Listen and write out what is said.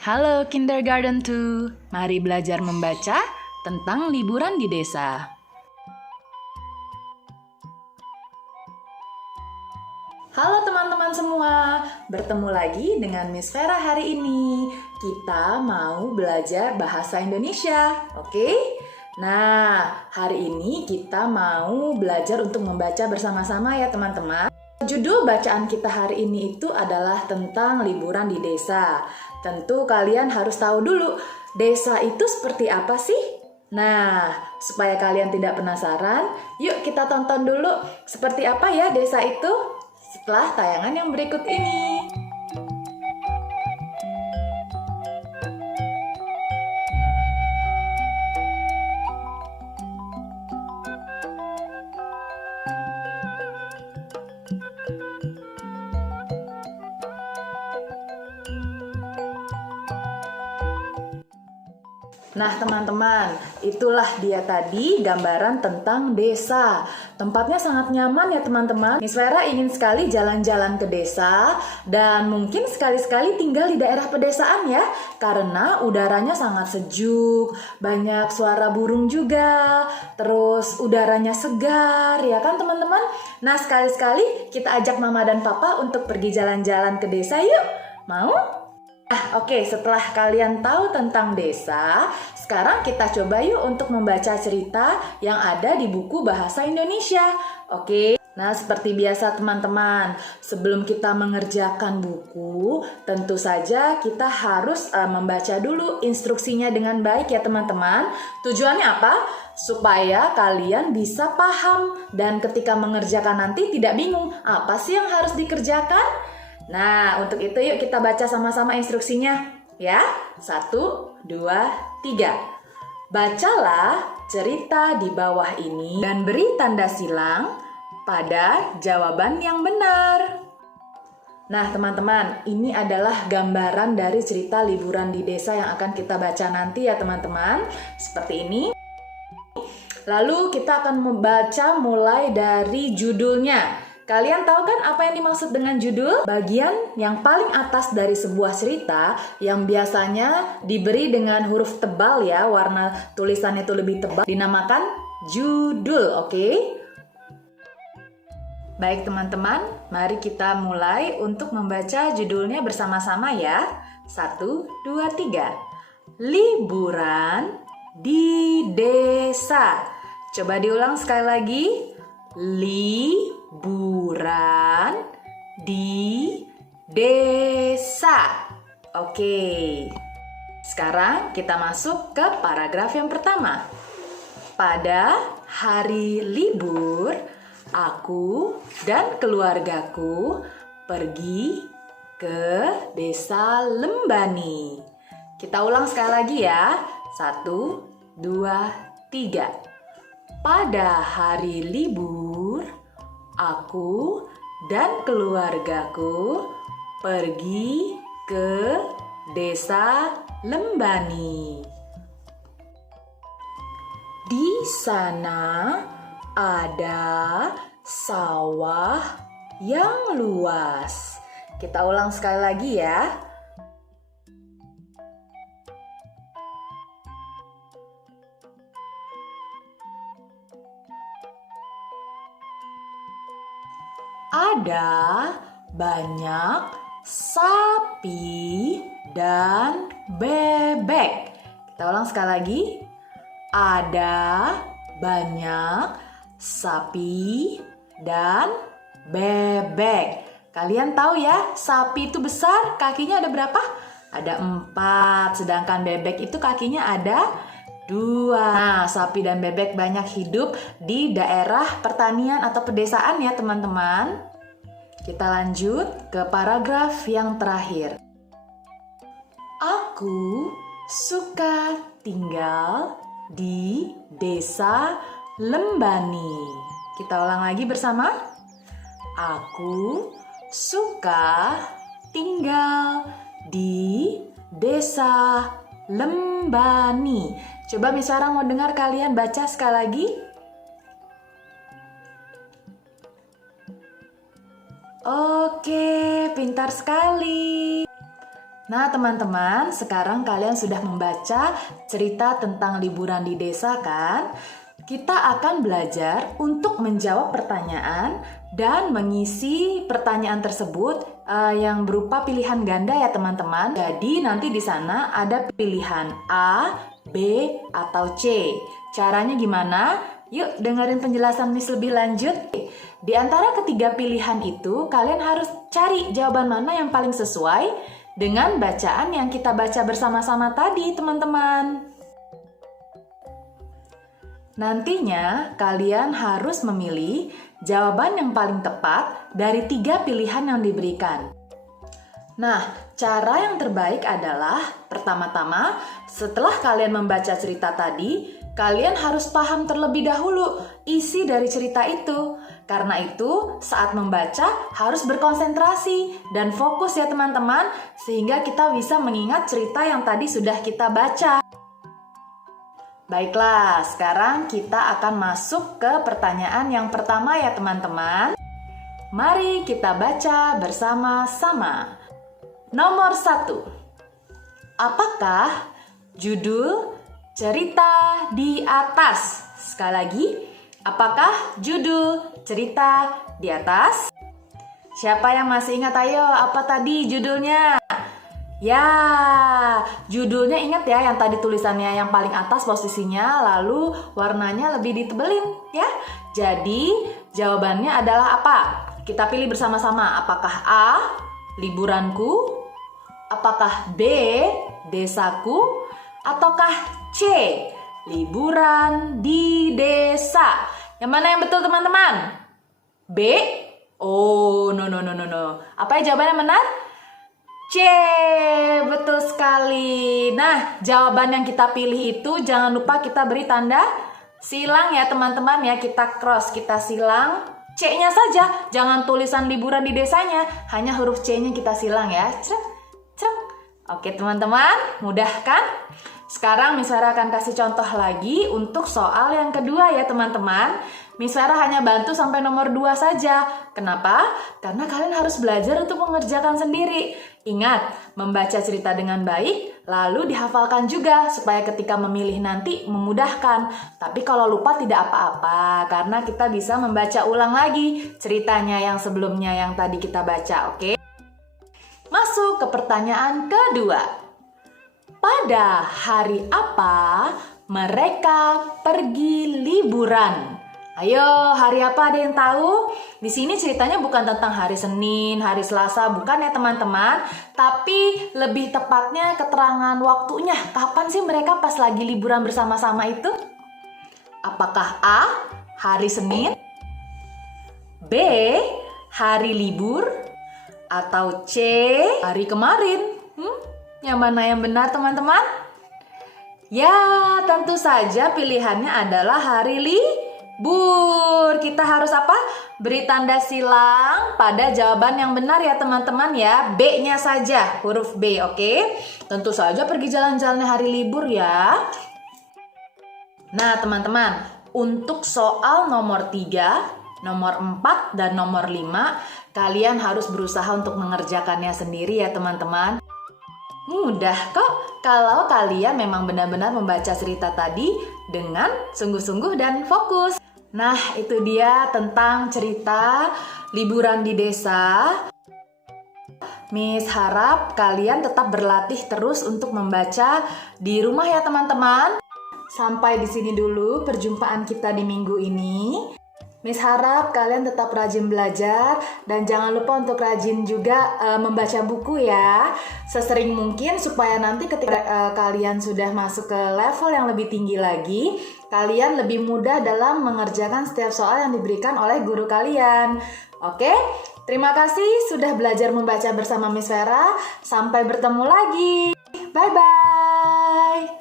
Halo Kindergarten 2, mari belajar membaca tentang liburan di desa. Halo teman-teman semua, bertemu lagi dengan Miss Vera hari ini. Kita mau belajar bahasa Indonesia, oke? Nah, hari ini kita mau belajar untuk membaca bersama-sama ya teman-teman. Judul bacaan kita hari ini itu adalah tentang liburan di desa. Tentu kalian harus tahu dulu, desa itu seperti apa sih? Nah, supaya kalian tidak penasaran, yuk kita tonton dulu seperti apa ya desa itu setelah tayangan yang berikut ini. Nah teman-teman, itulah dia tadi gambaran tentang desa. Tempatnya sangat nyaman ya teman-teman. Miss Vera ingin sekali jalan-jalan ke desa dan mungkin sekali-sekali tinggal di daerah pedesaan ya. Karena udaranya sangat sejuk, banyak suara burung juga, terus udaranya segar ya kan teman-teman. Nah sekali-sekali kita ajak mama dan papa untuk pergi jalan-jalan ke desa yuk. Mau? Oke, setelah kalian tahu tentang desa, sekarang kita coba yuk untuk membaca cerita yang ada di buku Bahasa Indonesia. Oke, nah seperti biasa teman-teman, sebelum kita mengerjakan buku, tentu saja kita harus membaca dulu instruksinya dengan baik ya teman-teman. Tujuannya apa? Supaya kalian bisa paham dan ketika mengerjakan nanti tidak bingung, apa sih yang harus dikerjakan? Nah, untuk itu yuk kita baca sama-sama instruksinya ya. 1, 2, 3. Bacalah cerita di bawah ini dan beri tanda silang pada jawaban yang benar. Nah, teman-teman, ini adalah gambaran dari cerita liburan di desa yang akan kita baca nanti ya, teman-teman. Seperti ini. Lalu kita akan membaca mulai dari judulnya. Kalian tahu kan apa yang dimaksud dengan judul? Bagian yang paling atas dari sebuah cerita yang biasanya diberi dengan huruf tebal ya, warna tulisannya itu lebih tebal, dinamakan judul, oke? Baik teman-teman, mari kita mulai untuk membaca judulnya bersama-sama ya. 1, 2, 3. Liburan di desa. Coba diulang sekali lagi. Liburan di desa. Oke. Sekarang kita masuk ke paragraf yang pertama. Pada hari libur, aku dan keluargaku pergi ke desa Lembani. Kita ulang sekali lagi ya. 1, 2, 3. Pada hari libur, aku dan keluargaku pergi ke desa Lembani. Di sana ada sawah yang luas. Kita ulang sekali lagi ya. Ada banyak sapi dan bebek. Kita ulang sekali lagi. Ada banyak sapi dan bebek. Kalian tahu ya, sapi itu besar, kakinya ada berapa? Ada 4, sedangkan bebek itu kakinya ada 2. Nah, sapi dan bebek banyak hidup di daerah pertanian atau pedesaan ya teman-teman. Kita lanjut ke paragraf yang terakhir. Aku suka tinggal di desa Lembani. Kita ulang lagi bersama. Aku suka tinggal di desa Lembani. Coba Miss Sarah mau dengar kalian baca sekali lagi. Oke, pintar sekali. Nah teman-teman, sekarang kalian sudah membaca cerita tentang liburan di desa kan? Kita akan belajar untuk menjawab pertanyaan dan mengisi pertanyaan tersebut yang berupa pilihan ganda ya teman-teman. Jadi nanti di sana ada pilihan A, B, atau C. Caranya gimana? Yuk dengerin penjelasan Miss lebih lanjut. Di antara ketiga pilihan itu, kalian harus cari jawaban mana yang paling sesuai dengan bacaan yang kita baca bersama-sama tadi, teman-teman. Nantinya, kalian harus memilih jawaban yang paling tepat dari 3 pilihan yang diberikan. Nah, cara yang terbaik adalah pertama-tama, setelah kalian membaca cerita tadi, kalian harus paham terlebih dahulu isi dari cerita itu. Karena itu, saat membaca harus berkonsentrasi dan fokus ya teman-teman, sehingga kita bisa mengingat cerita yang tadi sudah kita baca. Baiklah, sekarang kita akan masuk ke pertanyaan yang pertama ya teman-teman. Mari kita baca bersama-sama. Nomor 1. Apakah judul cerita di atas? Sekali lagi, apakah judul cerita di atas? Siapa yang masih ingat? Ayo, apa tadi judulnya? Ya, judulnya ingat ya yang tadi tulisannya yang paling atas posisinya, lalu warnanya lebih ditebelin ya. Jadi, jawabannya adalah apa? Kita pilih bersama-sama. Apakah A, liburanku? Apakah B, desaku? Ataukah C, liburan di desa? Yang mana yang betul teman-teman? B? Oh, no. Apa ya jawaban yang benar? C, betul sekali. Nah, jawaban yang kita pilih itu jangan lupa kita beri tanda silang ya teman-teman ya. Kita cross, kita silang C-nya saja. Jangan tulisan liburan di desanya, hanya huruf C-nya kita silang ya. Crek. Oke teman-teman, mudah kan? Sekarang Miss Vera akan kasih contoh lagi untuk soal yang kedua ya teman-teman. Miss Vera hanya bantu sampai nomor 2 saja. Kenapa? Karena kalian harus belajar untuk mengerjakan sendiri. Ingat, membaca cerita dengan baik, lalu dihafalkan juga supaya ketika memilih nanti memudahkan. Tapi kalau lupa tidak apa-apa, karena kita bisa membaca ulang lagi ceritanya yang sebelumnya yang tadi kita baca, oke? Masuk ke pertanyaan kedua. Pada hari apa mereka pergi liburan? Ayo, hari apa ada yang tahu? Di sini ceritanya bukan tentang hari Senin, hari Selasa, bukan ya teman-teman. Tapi lebih tepatnya keterangan waktunya. Kapan sih mereka pas lagi liburan bersama-sama itu? Apakah A, hari Senin? B, hari libur? Atau C, hari kemarin? Yang mana yang benar teman-teman? Ya, tentu saja pilihannya adalah hari libur. Kita harus apa? Beri tanda silang pada jawaban yang benar ya teman-teman ya. B-nya saja, huruf B, oke? Tentu saja pergi jalan-jalannya hari libur ya. Nah teman-teman, untuk soal nomor 3, nomor 4, dan nomor 5, kalian harus berusaha untuk mengerjakannya sendiri ya teman-teman. Mudah kok kalau kalian memang benar-benar membaca cerita tadi dengan sungguh-sungguh dan fokus. Nah, itu dia tentang cerita liburan di desa. Miss harap kalian tetap berlatih terus untuk membaca di rumah ya teman-teman. Sampai di sini dulu perjumpaan kita di minggu ini. Miss harap kalian tetap rajin belajar dan jangan lupa untuk rajin juga membaca buku ya. Sesering mungkin supaya nanti ketika kalian sudah masuk ke level yang lebih tinggi lagi, kalian lebih mudah dalam mengerjakan setiap soal yang diberikan oleh guru kalian. Oke? Terima kasih sudah belajar membaca bersama Miss Vera. Sampai bertemu lagi. Bye-bye.